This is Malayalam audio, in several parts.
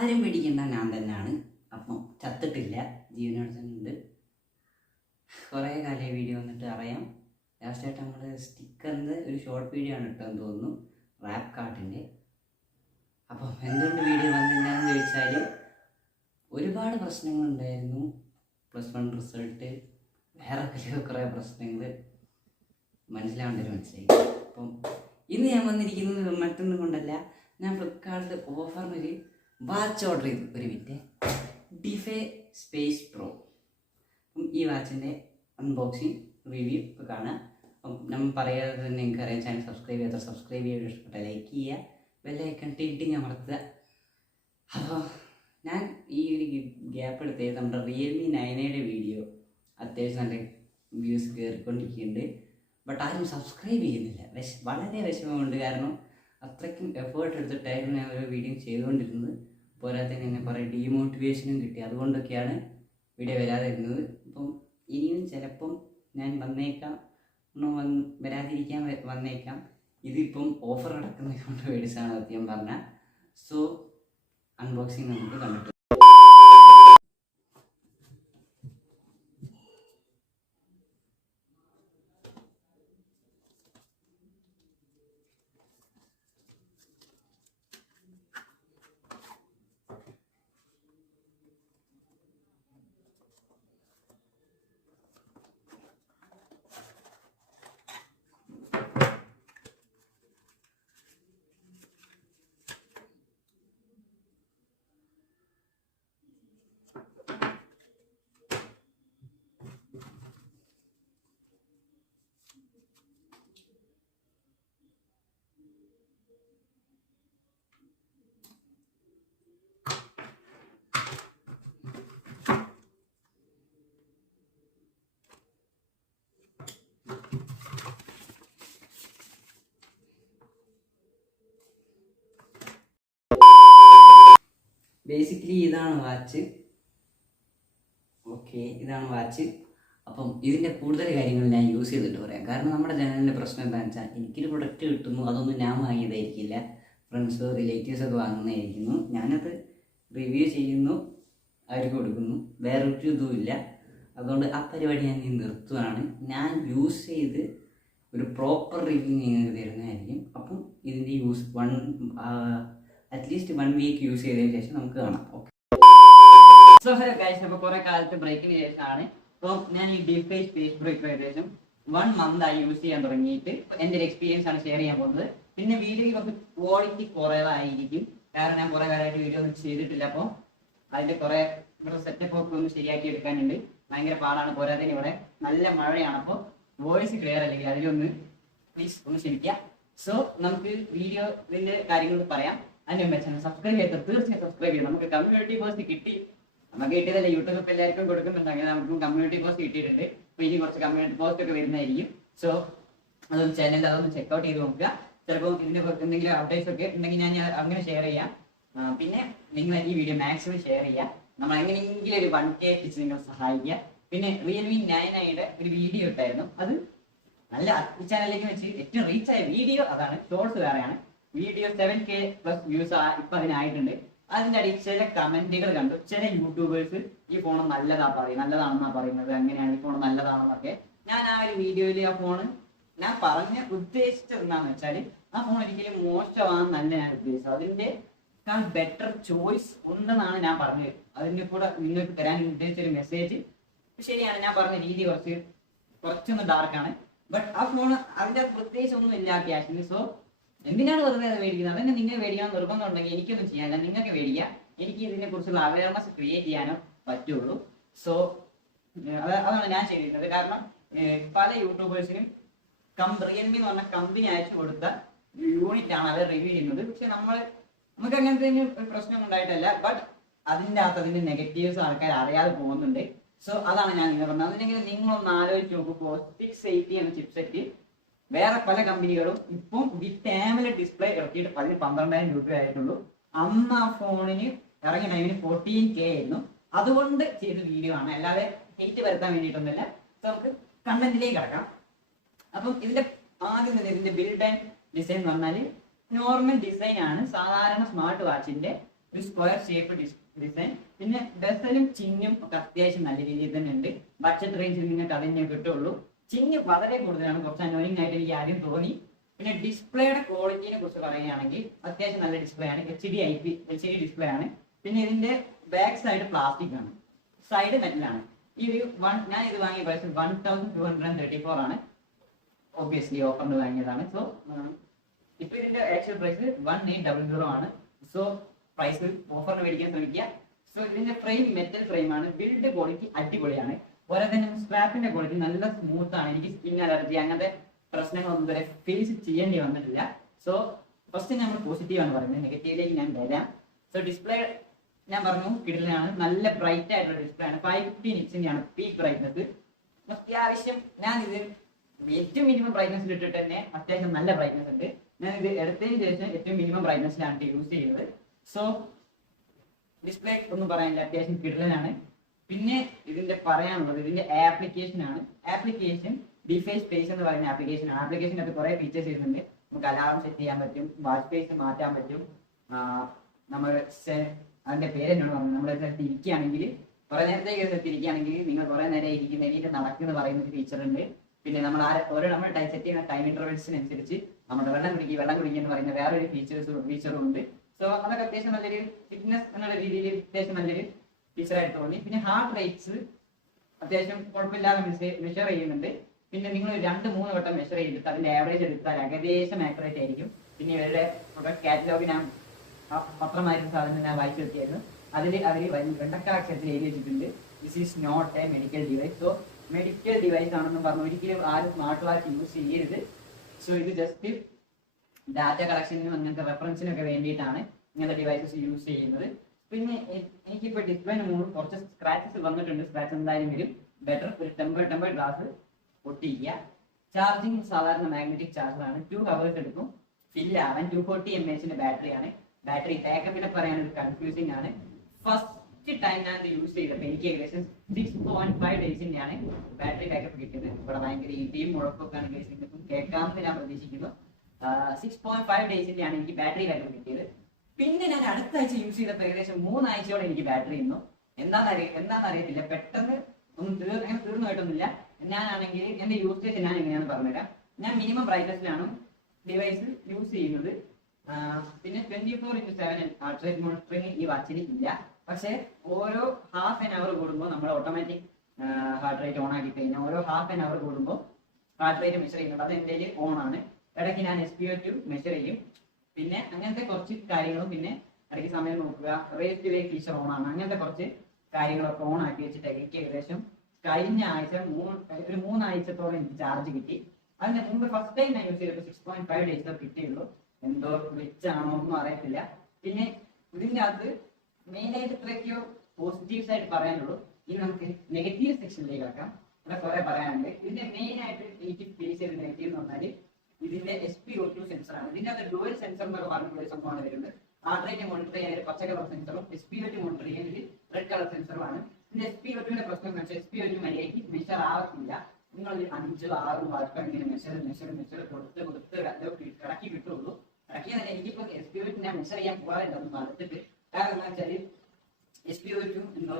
ആരും പേടിക്കേണ്ട, ഞാൻ തന്നെയാണ്. അപ്പം ചത്തിട്ടില്ല, ജീവനോടെ തന്നെ ഉണ്ട്. കുറേ കാലം വീഡിയോ വന്നിട്ട് അറിയാം. ലാസ്റ്റായിട്ട് നമ്മൾ സ്റ്റിക്കറിൻ്റെ ഒരു ഷോർട്ട് വീഡിയോ ആണ് ഇട്ടെന്ന് തോന്നുന്നു, റാപ്പ് കാർട്ടിൻ്റെ. അപ്പം എന്തുകൊണ്ട് വീഡിയോ വന്നില്ലാന്ന് ചോദിച്ചാൽ ഒരുപാട് പ്രശ്നങ്ങളുണ്ടായിരുന്നു. +1 റിസൾട്ട്, വേറെ കുറേ പ്രശ്നങ്ങൾ മനസ്സിലാവേണ്ടവർ മനസ്സിലായി. അപ്പം ഇന്ന് ഞാൻ വന്നിരിക്കുന്നത് മറ്റൊന്നും കൊണ്ടല്ല, ഞാൻ ഫ്ലിപ്കാർട്ടിൽ ഓഫറിനൊരു വാച്ച് ഓർഡർ ചെയ്തു. ഒരു മിനിറ്റ്, ഡിഫൈ സ്പേസ് പ്രോ. അപ്പം ഈ വാച്ചിൻ്റെ അൺബോക്സിങ് റിവ്യൂ ഒക്കെ കാണാം. അപ്പം നമ്മൾ പറയാതെ തന്നെ നിങ്ങൾക്ക് അറിയാം, ചാനൽ സബ്സ്ക്രൈബ് ചെയ്യുക, ഇഷ്ടപ്പെട്ട ലൈക്ക് ചെയ്യുക, ബെല്ലൈക്കൺ ടിങ് അമർത്തുക. അപ്പോൾ ഞാൻ ഈ ഒരു ഗ്യാപ്പ് എടുത്തത് നമ്മുടെ റിയൽമി 9യുടെ വീഡിയോ അത്യാവശ്യം നല്ല വ്യൂസ് കയറിക്കൊണ്ടിരിക്കുന്നുണ്ട്. ബട്ട് ആരും സബ്സ്ക്രൈബ് ചെയ്യുന്നില്ല. വളരെ വിഷമമുണ്ട്. കാരണം അത്രയ്ക്കും എഫേർട്ട് എടുത്തിട്ടായിരുന്നു ഞാൻ ഓരോ വീഡിയോ ചെയ്തുകൊണ്ടിരുന്നത്. പോരാത്തതിന് എന്നെ കുറേ ഡീമോട്ടിവേഷനും കിട്ടി. അതുകൊണ്ടൊക്കെയാണ് വീഡിയോ വരാതെ ഇരുന്നത്. അപ്പം ഇനിയും ചിലപ്പം ഞാൻ വന്നേക്കാം, വരാതിരിക്കാൻ വന്നേക്കാം. ഇതിപ്പം ഓഫർ നടക്കുന്നത് കൊണ്ട് മേടിച്ചാണ് സത്യം പറഞ്ഞാൽ. സോ അൺബോക്സിങ് നമുക്ക് കണ്ടിട്ട് ബേസിക്കലി ഇതാണ് വാച്ച്. ഓക്കെ, ഇതാണ് വാച്ച്. അപ്പം ഇതിൻ്റെ കൂടുതൽ കാര്യങ്ങൾ ഞാൻ യൂസ് ചെയ്തിട്ട് പറയാം. കാരണം നമ്മുടെ ചാനലിൻ്റെ പ്രശ്നം എന്താണെന്ന് വെച്ചാൽ, എനിക്കൊരു പ്രൊഡക്റ്റ് കിട്ടുന്നു, അതൊന്നും ഞാൻ വാങ്ങിയതായിരിക്കില്ല, ഫ്രണ്ട്സോ റിലേറ്റീവ്സോ ഒക്കെ വാങ്ങുന്നതായിരിക്കുന്നു. ഞാനത് റിവ്യൂ ചെയ്യുന്നു, അവർക്ക് കൊടുക്കുന്നു, വേറൊരു ഇതുമില്ല. അതുകൊണ്ട് ആ പരിപാടി ഞാൻ നിർത്തുകയാണ്. ഞാൻ യൂസ് ചെയ്ത് ഒരു പ്രോപ്പർ റിവ്യൂ നിങ്ങൾക്ക് തരുന്നതായിരിക്കും. അപ്പം ഇതിൻ്റെ യൂസ് അറ്റ്ലീസ്റ്റ് 1 വീക്ക് യൂസ് ചെയ്തതിന് ശേഷം നമുക്ക് കാണാം. ഓക്കെ, സോ ഹലോ ഗൈസ്, അപ്പോൾ കുറേ കാലത്ത് ബ്രേക്കിന് ശേഷമാണ്. അപ്പോൾ ഞാൻ ഈ ഡിഫൈ സ്പേസ് പ്രോ ഏകദേശം 1 മന്തായി യൂസ് ചെയ്യാൻ തുടങ്ങിയിട്ട് എൻ്റെ ഒരു എക്സ്പീരിയൻസ് ആണ് ഷെയർ ചെയ്യാൻ പോകുന്നത്. പിന്നെ വീഡിയോയ്ക്ക് കുറച്ച് ക്വാളിറ്റി കുറവായിരിക്കും, കാരണം ഞാൻ കുറേ കാലമായിട്ട് വീഡിയോ ഒന്നും ചെയ്തിട്ടില്ല. അപ്പോൾ അതിൻ്റെ കുറേ ഇവിടെ സെറ്റപ്പ് ഒക്കെ ഒന്ന് ശരിയാക്കി എടുക്കാനുണ്ട്. ഭയങ്കര പാടാണ്. പോരാത്തതിന് ഇവിടെ നല്ല മഴയാണ്. അപ്പോൾ വോയിസ് ക്ലിയർ അല്ലെങ്കിൽ അതിലൊന്ന് പ്ലീസ് ഒന്ന് ക്ഷമിക്കുക. സോ നമുക്ക് വീഡിയോയുടെ കാര്യങ്ങൾ പറയാം. അതിന് മുമ്പ് ചാനൽ സബ്സ്ക്രൈബ് ചെയ്തത് തീർച്ചയായും സബ്സ്ക്രൈബ് ചെയ്യണം. നമുക്ക് കമ്മ്യൂണിറ്റി പോസ്റ്റ് കിട്ടി. നമുക്ക് കിട്ടിയതല്ല, യൂട്യൂബ് എല്ലാവർക്കും കൊടുക്കുന്നുണ്ട്. അങ്ങനെ നമുക്കും കമ്മ്യൂണിറ്റി പോസ്റ്റ് കിട്ടിയിട്ടുണ്ട്. അപ്പോൾ ഇനി കുറച്ച് കമ്മ്യൂണിറ്റി പോസ്റ്റ് ഒക്കെ വരുന്നതായിരിക്കും. സോ അതൊന്ന് ചാനലിൽ അതൊന്ന് ചെക്കൗട്ട് ചെയ്ത് നോക്കുക. ചിലപ്പോൾ ഇതിൻ്റെ എന്തെങ്കിലും അപ്ഡേറ്റ്സ് ഒക്കെ ഉണ്ടെങ്കിൽ ഞാൻ അങ്ങനെ ഷെയർ ചെയ്യാം. പിന്നെ നിങ്ങൾ ഈ വീഡിയോ മാക്സിമം ഷെയർ ചെയ്യുക. നമ്മൾ എങ്ങനെയെങ്കിലും ഒരു 1K എത്തിച്ച് നിങ്ങൾ സഹായിക്കുക. പിന്നെ റിയൽമി 9യുടെ ഒരു വീഡിയോ ഇട്ടായിരുന്നു. അത് നല്ല ഈ ചാനലിലേക്ക് വെച്ച് ഏറ്റവും റീച്ച് ആയ വീഡിയോ അതാണ്. ഷോർട്സ് വേറെയാണ്. വീഡിയോ 7K+ വ്യൂസ് ഇപ്പം അതിനായിട്ടുണ്ട്. അതിൻ്റെ അടിയിൽ ചില കമന്റുകൾ കണ്ടു. ചില യൂട്യൂബേഴ്സ് ഈ ഫോൺ നല്ലതാണെന്നാ പറയുന്നത്, അങ്ങനെയാണ് ഈ ഫോൺ നല്ലതാണെന്നൊക്കെ. ഞാൻ ആ ഒരു വീഡിയോയിൽ ആ ഫോണ് ഞാൻ ഉദ്ദേശിച്ചത് എന്താണെന്ന് വെച്ചാൽ, ആ ഫോൺ ഒരിക്കലും മോശമാണെന്നല്ല ഞാൻ ഉദ്ദേശിച്ചത്. അതിൻ്റെ ബെറ്റർ ചോയ്സ് ഉണ്ടെന്നാണ് ഞാൻ പറഞ്ഞത്. അതിൻ്റെ കൂടെ നിങ്ങൾക്ക് തരാൻ ഉദ്ദേശിച്ചൊരു മെസ്സേജ് ശരിയാണ്. ഞാൻ പറഞ്ഞ രീതി കുറച്ചൊന്ന് ഡാർക്കാണ്. ബട്ട് ആ ഫോൺ അതിൻ്റെ പ്രത്യേകിച്ച് ഒന്നും ഇല്ല ക്യാഷിന്. സോ എന്തിനാണ് വെറുതെ അത് മേടിക്കുന്നത്? അതന്നെ നിങ്ങൾ മേടിക്കാൻ നിർബന്ധം ഉണ്ടെങ്കിൽ എനിക്കൊന്നും ചെയ്യാനില്ല, നിങ്ങൾക്ക് മേടിക്കാം. എനിക്ക് ഇതിനെ കുറിച്ചുള്ള അവയർനെസ് ക്രിയേറ്റ് ചെയ്യാനോ പറ്റുള്ളൂ. സോ അതാണ് ഞാൻ ചെയ്തിരുന്നത്. കാരണം പല യൂട്യൂബേഴ്സിനും റിയൽമി എന്ന് പറഞ്ഞ കമ്പനി അയച്ചു കൊടുത്ത യൂണിറ്റ് ആണ് അവർ റിവ്യൂ ചെയ്യുന്നത്. പക്ഷെ നമുക്ക് അങ്ങനത്തെ ഒരു പ്രശ്നം ഉണ്ടായിട്ടല്ല. ബട്ട് അതിൻ്റെ നെഗറ്റീവ്സ് ആൾക്കാർ അറിയാതെ പോകുന്നുണ്ട്. സോ അതാണ് ഞാൻ നിങ്ങൾ പറഞ്ഞത്. അതിനെങ്കിലും നിങ്ങളൊന്ന് ആലോചിച്ച് നോക്കുമ്പോൾ 680 എന്ന ചിപ്സെറ്റ് വേറെ പല കമ്പനികളും ഇപ്പം വിത്ത് AMOLED ഡിസ്പ്ലേ ഇറക്കിയിട്ട് 12,000 രൂപയായിട്ടുള്ളൂ. അന്ന് ആ ഫോണിന് ഇറങ്ങിയ ടൈമിന് 14K ആയിരുന്നു. അതുകൊണ്ട് ചെയ്ത വീഡിയോ ആണ്, അല്ലാതെ ഹെയ്റ്റ് വരുത്താൻ വേണ്ടിയിട്ടൊന്നുമില്ല. സോ നമുക്ക് കണ്ടന്റിലേക്ക് കിടക്കാം. അപ്പം ആദ്യം ഇതിന്റെ ബിൽഡ് ആൻഡ് ഡിസൈൻ എന്ന് പറഞ്ഞാൽ നോർമൽ ഡിസൈൻ ആണ്. സാധാരണ സ്മാർട്ട് വാച്ചിന്റെ ഒരു സ്ക്വയർ ഷേപ്പ് ഡിസൈൻ. പിന്നെ ബെസലും ചിഹ്നും ഒക്കെ അത്യാവശ്യം നല്ല രീതിയിൽ തന്നെ ഉണ്ട്. ബഡ്ജറ്റ് റേഞ്ചിൽ നിങ്ങൾക്ക് അതിനെ കിട്ടുള്ളൂ. ചിഹ്ന് വളരെ കൂടുതലാണ്, കുറച്ച് അനോയിങ് ആയിട്ട് എനിക്ക് ആദ്യം തോന്നി. പിന്നെ ഡിസ്പ്ലേയുടെ ക്വാളിറ്റിനെ കുറിച്ച് പറയുകയാണെങ്കിൽ അത്യാവശ്യം നല്ല ഡിസ്പ്ലേ ആണ്. LCD ഡിസ്പ്ലേ ആണ്. പിന്നെ ഇതിന്റെ ബാക്ക് സൈഡ് പ്ലാസ്റ്റിക് ആണ്, സൈഡ് മെറ്റലാണ്. ഈ ഒരു ഞാൻ ഇത് വാങ്ങിയ പ്രൈസ് 1234 ആണ്. ഒബ്വിയസ്ലി ഓഫറിന് വാങ്ങിയതാണ്. സോ ഇപ്പൊ ഇതിന്റെ ആക്ച്വൽ പ്രൈസ് 1800 ആണ്. സോ പ്രൈസ് ഓഫറിന് മേടിക്കാൻ ശ്രമിക്കുക. സോ ഇതിന്റെ ഫ്രെയിം മെറ്റൽ ഫ്രെയിം ആണ്. ബിൽഡ് ക്വാളിറ്റി അടിപൊളിയാണ്. പോലെ തന്നെ സ്ക്രാപ്പിന്റെ ക്വാളിറ്റി നല്ല സ്മൂത്ത് ആണ്. എനിക്ക് സ്കിൻ അലർജി അങ്ങനത്തെ പ്രശ്നങ്ങളൊന്നും ഇതുവരെ ഫേസ് ചെയ്യേണ്ടി വന്നിട്ടില്ല. സോ ഫസ്റ്റ് നമ്മൾ പോസിറ്റീവ് ആണ് പറയുന്നത്, നെഗറ്റീവിലേക്ക് ഞാൻ വരാം. സോ ഡിസ്പ്ലേ ഞാൻ പറഞ്ഞു കിടിലാണ്, നല്ല ബ്രൈറ്റ് ആയിട്ടുള്ള ഡിസ്പ്ലേ ആണ്. 550 നിറ്റ്സിന്റെയാണ് പീക്ക് ബ്രൈറ്റ്നസ്. അത്യാവശ്യം ഞാൻ ഇത് ഏറ്റവും മിനിമം ബ്രൈറ്റ്നസിൽ ഇട്ടിട്ട് തന്നെ അത്യാവശ്യം നല്ല ബ്രൈറ്റ്നസ് ഉണ്ട്. ഞാൻ ഇത് എടുത്തതിന് ശേഷം ഏറ്റവും മിനിമം ബ്രൈറ്റ്നസിലാണ് യൂസ് ചെയ്യുന്നത്. സോ ഡിസ്പ്ലേ ഒന്നും പറയാനില്ല, അത്യാവശ്യം കിടിലനാണ്. പിന്നെ ഇതിന്റെ പറയാനുള്ളത് ഇതിന്റെ ആപ്ലിക്കേഷൻ ആണ്. ആപ്ലിക്കേഷൻ ഡിഫൈ സ്പേസ് എന്ന് പറയുന്ന ആപ്ലിക്കേഷൻ ആണ്. ആപ്ലിക്കേഷനകത്ത് കുറെ ഫീച്ചേഴ്സ് ചെയ്യുന്നുണ്ട്. നമുക്ക് അലാറം സെറ്റ് ചെയ്യാൻ പറ്റും, വാച്ച് സ്പേസ് മാറ്റാൻ പറ്റും. നമ്മൾ അതിന്റെ പേര് എന്നോട് പറഞ്ഞു, നമ്മൾ സ്ഥലത്ത് ഇരിക്കുകയാണെങ്കിൽ കുറെ നേരത്തേക്ക് സ്ഥലത്ത് ഇരിക്കുകയാണെങ്കിൽ നിങ്ങൾ കുറെ നേരം ഇരിക്കുന്ന എണീറ്റ് നടക്കുന്ന പറയുന്ന ഒരു ഫീച്ചർ ഉണ്ട്. പിന്നെ നമ്മൾ നമ്മൾ സെറ്റ് ചെയ്യുന്ന ടൈം ഇന്റർവെൽസിനനുസരിച്ച് നമ്മുടെ വെള്ളം കുടിക്കുക എന്ന് പറയുന്ന വേറൊരു ഫീച്ചറും ഉണ്ട്. സോ അതൊക്കെ അത്യാവശ്യം നല്ലൊരു ഫിറ്റ്നസ് എന്നുള്ള രീതിയിൽ അത്യാവശ്യം നല്ലൊരു ഫീച്ചറായിട്ട് തോന്നി. പിന്നെ ഹാർട്ട് റേറ്റ്സ് അത്യാവശ്യം കുഴപ്പമില്ലാതെ മെഷർ ചെയ്യുന്നുണ്ട്. പിന്നെ നിങ്ങൾ 2-3 വട്ടം മെഷർ ചെയ്തിട്ട് അതിന്റെ ആവറേജ് എടുത്താൽ ഏകദേശം ആക്യുറേറ്റ് ആയിരിക്കും. പിന്നെ ഇവരുടെ പ്രൊഡക്റ്റ് കാറ്റലോഗ് ഞാൻ പത്രമായിരുന്ന സാധനം ഞാൻ വായിച്ചു നോക്കിയായിരുന്നു. അവർ വെണ്ടക്കാക്ഷരത്തിൽ എഴുതി വെച്ചിട്ടുണ്ട്, this is not a medical device. So medical device ആണെന്ന് പറഞ്ഞു ഒരിക്കലും ആരും സ്മാർട്ട് വാച്ച് യൂസ് ചെയ്യരുത്. സോ ഇത് ജസ്റ്റ് ഡാറ്റ കളക്ഷനും അങ്ങനത്തെ റെഫറൻസിനൊക്കെ വേണ്ടിയിട്ടാണ് ഇങ്ങനത്തെ ഡിവൈസസ് യൂസ് ചെയ്യുന്നത്. പിന്നെ എനിക്കിപ്പോൾ ഡിസ്പ്ലേന് മുകളിൽ കുറച്ച് സ്ക്രാച്ചസ് വന്നിട്ടുണ്ട്. സ്ക്രാച്ച് എന്തായാലും വരും. ബെറ്റർ ഒരു ടെമ്പർ ഗ്ലാസ് പൊട്ടിക്കുക. ചാർജിങ് സാധാരണ മാഗ്നറ്റിക് ചാർജറാണ്. 2 hours എടുക്കും ഫില്ലാവാൻ. 240 mAh ബാറ്ററിയാണ്. ബാറ്ററി ബാക്കപ്പിനെ പറയാനൊരു കൺഫ്യൂസിംഗ് ആണ്. ഫസ്റ്റ് ടൈം ഞാൻ ഇത് യൂസ് ചെയ്തപ്പോൾ എനിക്ക് ഏകദേശം 6.5 ഡേയ്സിൻ്റെയാണ് ബാറ്ററി ബാക്കപ്പ് കിട്ടിയത്. ഇവിടെ ഭയങ്കര ഇടിയും മുഴക്കൊക്കെ ആണെങ്കിൽ കേൾക്കാമെന്ന് ഞാൻ പ്രതീക്ഷിക്കുന്നു. 6.5 ഡേയ്സിൻ്റെയാണ് എനിക്ക് ബാറ്ററി ബാക്കപ്പ് കിട്ടിയത്. പിന്നെ ഞാൻ അടുത്ത ആഴ്ച യൂസ് ചെയ്തപ്പോൾ ഏകദേശം 3 ആഴ്ചയോടെ എനിക്ക് ബാറ്ററി ഇന്നു. എന്താണെന്നറിയത്തില്ല, പെട്ടെന്ന് ഒന്നും തീർന്നു പോയിട്ടൊന്നുമില്ല. ഞാനാണെങ്കിൽ എന്റെ യൂസേജ് ഞാൻ എങ്ങനെയാണെന്ന് പറഞ്ഞുതരാം. ഞാൻ മിനിമം ബ്രൈറ്റ്നസിലാണ് ഡിവൈസ് യൂസ് ചെയ്യുന്നത്. പിന്നെ 24/7 ഹാർട്ട് റേറ്റ് മോണിറ്ററിങ് ഈ വാച്ചിന് ഇല്ല. പക്ഷേ ഓരോ ഹാഫ് ആൻ അവർ കൂടുമ്പോൾ നമ്മൾ ഓട്ടോമാറ്റിക് ഹാർട്ട് റേറ്റ് ഓൺ ആക്കി കഴിഞ്ഞാൽ ഓരോ ഹാഫ് ആൻ അവർ കൂടുമ്പോൾ ഹാർട്ട് റേറ്റ് മെഷർ ചെയ്യുന്നുണ്ട്. അത് എൻ്റെ ഓൺ ആണ്. ഇടയ്ക്ക് ഞാൻ SpO2 മെഷർ ചെയ്യും. പിന്നെ അങ്ങനത്തെ കുറച്ച് കാര്യങ്ങളും, പിന്നെ ഇടയ്ക്ക് സമയം നോക്കുക, raise to wake feature on ആണ്. അങ്ങനത്തെ കുറച്ച് കാര്യങ്ങളൊക്കെ ഓൺ ആക്കി വെച്ചിട്ട് എനിക്ക് ഏകദേശം കഴിഞ്ഞ ആഴ്ച ഒരു 3 ആഴ്ചത്തോളം എനിക്ക് ചാർജ് കിട്ടി. അതിന്റെ മുമ്പ് ഫസ്റ്റ് ടൈം ഞാൻ യൂസ് ചെയ്തപ്പോൾ 6.5 ഡേയ്സ് കിട്ടിയുള്ളൂ. എന്തോ വെച്ചാണോ ഒന്നും അറിയത്തില്ല. പിന്നെ ഇതിൻ്റെ അകത്ത് മെയിൻ ആയിട്ട് ഇത്രയൊക്കെയോ പോസിറ്റീവ്സ് ആയിട്ട് പറയാനുള്ളൂ. ഇനി നമുക്ക് നെഗറ്റീവ് സെക്ഷനിലേക്ക് കിടക്കാം. ഇവിടെ കുറെ പറയാനുണ്ട്. ഇതിന്റെ മെയിൻ ആയിട്ട് എനിക്ക് ഫേസ് ചെയ്ത നെഗറ്റീവ് എന്ന് പറഞ്ഞാൽ ഇതിന്റെ SpO2 സെൻസറാണ്. ഇതിന്റെ അകത്ത് ഡുവൽ സെൻസർ എന്നൊക്കെ പറഞ്ഞ ഒരു സംഭവമാണ് വരുന്നത്. ഹാർട്ട് റേറ്റ് മോണിറ്റർ ചെയ്യാൻ ഒരു പച്ച കളർ സെൻസറും SpO2 മോണിറ്റർ ചെയ്യാൻ ഒരു റെഡ് കളർ സെൻസറുമാണ്. ഇതിന്റെ SpO2ന്റെ പ്രശ്നം എന്ന് വെച്ചാൽ SpO2 മര്യാദയ്ക്ക് മെഷർ ആവത്തില്ല. നിങ്ങൾ 5-6 വാട്ടം ഇങ്ങനെ മെഷർ കൊടുത്ത് ഇടക്കി കിട്ടുള്ളൂ. ഇടക്കി തന്നെ എനിക്കിപ്പോ SpO2 ഞാൻ മെഷർ ചെയ്യാൻ പോകാറുണ്ടെന്ന് പറഞ്ഞിട്ട്, കാരണം എന്താ വെച്ചാൽ SpO2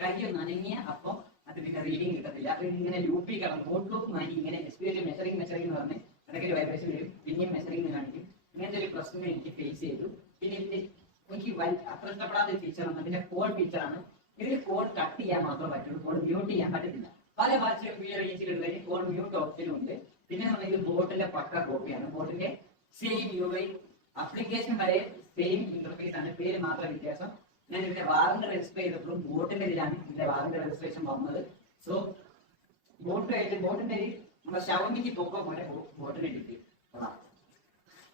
കൈയൊന്നും അനങ്ങിയ അപ്പം അത് പിന്നെ റീഡിങ് കിട്ടത്തില്ല. അപ്പൊ ഇങ്ങനെ ലൂപ്പിൽ കിടന്നു ലൂപ്പ് മാറ്റി ഇങ്ങനെ SpO2 മെഷറിങ് എന്ന് പറഞ്ഞ് അതൊക്കെ ഒരു വൈബ്രേഷൻ വരും. പിന്നെയും മെഷറിങ് കാണിക്കും. ഇങ്ങനത്തെ ഒരു പ്രശ്നം എനിക്ക് ഫേസ് ചെയ്തു. പിന്നെ എനിക്ക് അത്ര ഇഷ്ടപ്പെടാത്ത ഒരു ഫീച്ചറാണ് അതിന്റെ കോഡ് ഫീച്ചറാണ്. ഇതിൽ കോഡ് കട്ട് ചെയ്യാൻ മാത്രമേ പറ്റുള്ളൂ, കോഡ് മ്യൂട്ട് ചെയ്യാൻ പറ്റത്തില്ല. പല റേഞ്ചിലുള്ളതിന് കോഡ് മ്യൂട്ട് ഓപ്ഷനും ഉണ്ട്. പിന്നെ നമ്മൾ ഇത് ബോട്ടിന്റെ പക്ക കോപ്പിയാണ്. ബോട്ടിന്റെ സെയിം UI അപ്ലിക്കേഷൻ വരെ സെയിം ഇന്റർഫേസ് ആണ്, പേര് മാത്രം വ്യത്യാസം. ഞാൻ ഇതിന്റെ വാറന്റി രജിസ്റ്റർ ചെയ്തപ്പോഴും ബോട്ടിന്റെ ഇതിലാണ് ഇതിന്റെ വാറന്റി രജിസ്ട്രേഷൻ വന്നത്. സോ ബോട്ടിന്റെ നമ്മുടെ ഷവമിക്ക് പൊക്ക പോലെ ബോട്ടിനെ കിട്ടി.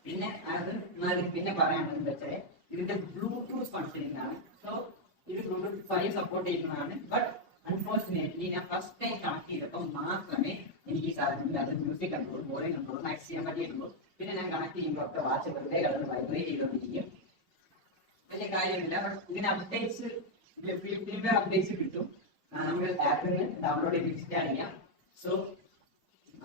പിന്നെ പിന്നെ പറയാനുള്ളത് എന്താ വെച്ചാൽ ഇതിന്റെ ബ്ലൂടൂത്ത് ഫങ്ഷനിങ് ആണ്. സോ ഇത് ബ്ലൂടൂത്ത് 5 സപ്പോർട്ട് ചെയ്യുന്നതാണ്. ബട്ട് അൺഫോർച്ചുനേറ്റ്ലി ഞാൻ ഫസ്റ്റ് ടൈം കണക്ട് ചെയ്തപ്പോൾ മാത്രമേ എനിക്ക് ഈ സാധനത്തിൽ അത് മ്യൂസിക് കൺട്രോൾ, ബോളിംഗ് കൺട്രോൾ മാക്സ് ചെയ്യാൻ പറ്റിയിട്ടുള്ളൂ. പിന്നെ ഞാൻ കണക്ട് ചെയ്യുമ്പോൾ ഒക്കെ വാച്ച് വെറുതെ കിടന്ന് വൈബ്രേറ്റ് ചെയ്തുകൊണ്ടിരിക്കും. വലിയ കാര്യമില്ല. ബട്ട് ഇതിന് അപ്ഡേറ്റ്സ് കിട്ടും. നമുക്ക് ആപ്പിൽ നിന്ന് ഡൗൺലോഡ് ചെയ്ത് ഇൻസ്റ്റാൾ ചെയ്യാം. സോ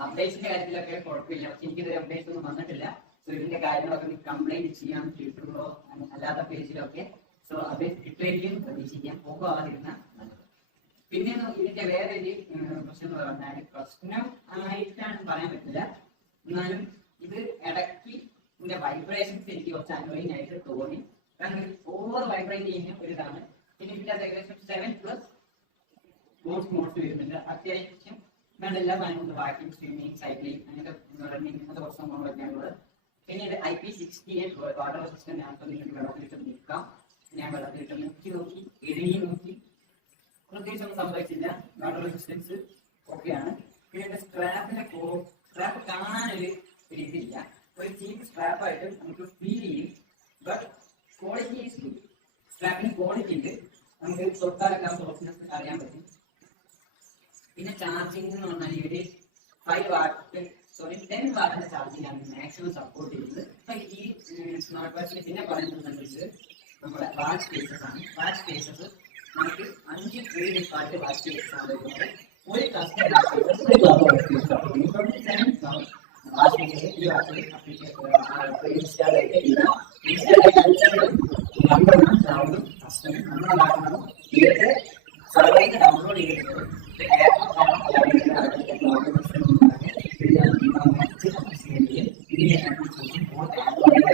അപ്ഡേറ്റ്സിന്റെ കാര്യത്തിലൊക്കെ കുഴപ്പമില്ല. പക്ഷെ എനിക്കിതൊരു അപ്ഡേറ്റ്സ് ഒന്നും വന്നിട്ടില്ല. സോ ഇതിന്റെ കാര്യങ്ങളൊക്കെ കംപ്ലൈന്റ് ചെയ്യാൻ കിട്ടുള്ളൂ അല്ലാത്ത പേജിലൊക്കെ. സോ അത് കിട്ടുമായിരിക്കും പ്രതീക്ഷിക്കാം, പോകാതിരുന്ന നല്ലത്. പിന്നെ ഇതിന്റെ വേറെ ഒരു പ്രശ്നം എന്ന് പറഞ്ഞാൽ, പ്രശ്നം ആയിട്ടാണ് പറയാൻ പറ്റില്ല, എന്നാലും ഇത് ഇടയ്ക്ക് ഇതിന്റെ വൈബ്രേഷൻസ് എനിക്ക് കുറച്ച് അനോയിങ് ആയിട്ട് തോന്നി. കാരണം ഓവർ വൈബ്രേറ്റ് ചെയ്യുന്ന ഒരു ഇതാണ്. പിന്നെ ഇതിന്റെ ഏകദേശം 7+ മോഡ്സ് വരുന്നുണ്ട്. അത്യാവശ്യം വേണ്ട എല്ലാ സാധനങ്ങളും വാക്കിംഗ്, സ്വിമ്മിങ്, സൈക്ലിംഗ്, അങ്ങനത്തെ റണ്ണിങ്, അങ്ങനത്തെ കുറച്ച് സംഭവങ്ങളൊക്കെയാണുള്ളത്. പിന്നെ ഇത് IP68 വാട്ടർ റെസിസ്റ്റന്റ് ആണ്. നിങ്ങൾക്ക് വെള്ളത്തിലിട്ട് നിൽക്കാം. ഞാൻ വെള്ളത്തിലിട്ട് നോക്കി എഴുതി നോക്കി, പ്രത്യേകിച്ചൊന്നും സംഭവിച്ചില്ല. വാട്ടർ റെസിസ്റ്റൻസ് ഓക്കെയാണ്. പിന്നെ സ്ട്രാപ്പ് കാണാനൊരു ഇതില്ല, ഒരു ചീപ്പ് സ്ട്രാപ്പായിട്ട് നമുക്ക് ഫീൽ ചെയ്യും. But quality is good. സ്ട്രാപ്പിന് ക്വാളിറ്റി ഉണ്ട്, നമുക്ക് തൊട്ടാലൊക്കെ സോഫ്റ്റ്നെസ് അറിയാൻ പറ്റും. പിന്നെ ചാർജിങ് എന്ന് പറഞ്ഞാൽ ഇവര് 10 വാട്ടിന്റെ ചാർജിങ് ആണ് മാക്സിമം സപ്പോർട്ട് ചെയ്യുന്നത്. ഈ സ്മാർട്ട് വാച്ചിൽ പിന്നെ പറയുന്നത് നമ്മുടെ വാച്ച് കേസസ് ആണ്. വാച്ച് കേസസ് നമുക്ക് 5 പാർട്ട് വാച്ച് കേസസ് ആണ്. ഒരു കസ്റ്റമർ വാച്ച് കേസസ് ഈ വാച്ചിൽ ഇൻസ്റ്റാൾ ആയിട്ടില്ല. ഡൗൺലോഡ് ചെയ്തിട്ടുള്ളത് പിന്നെ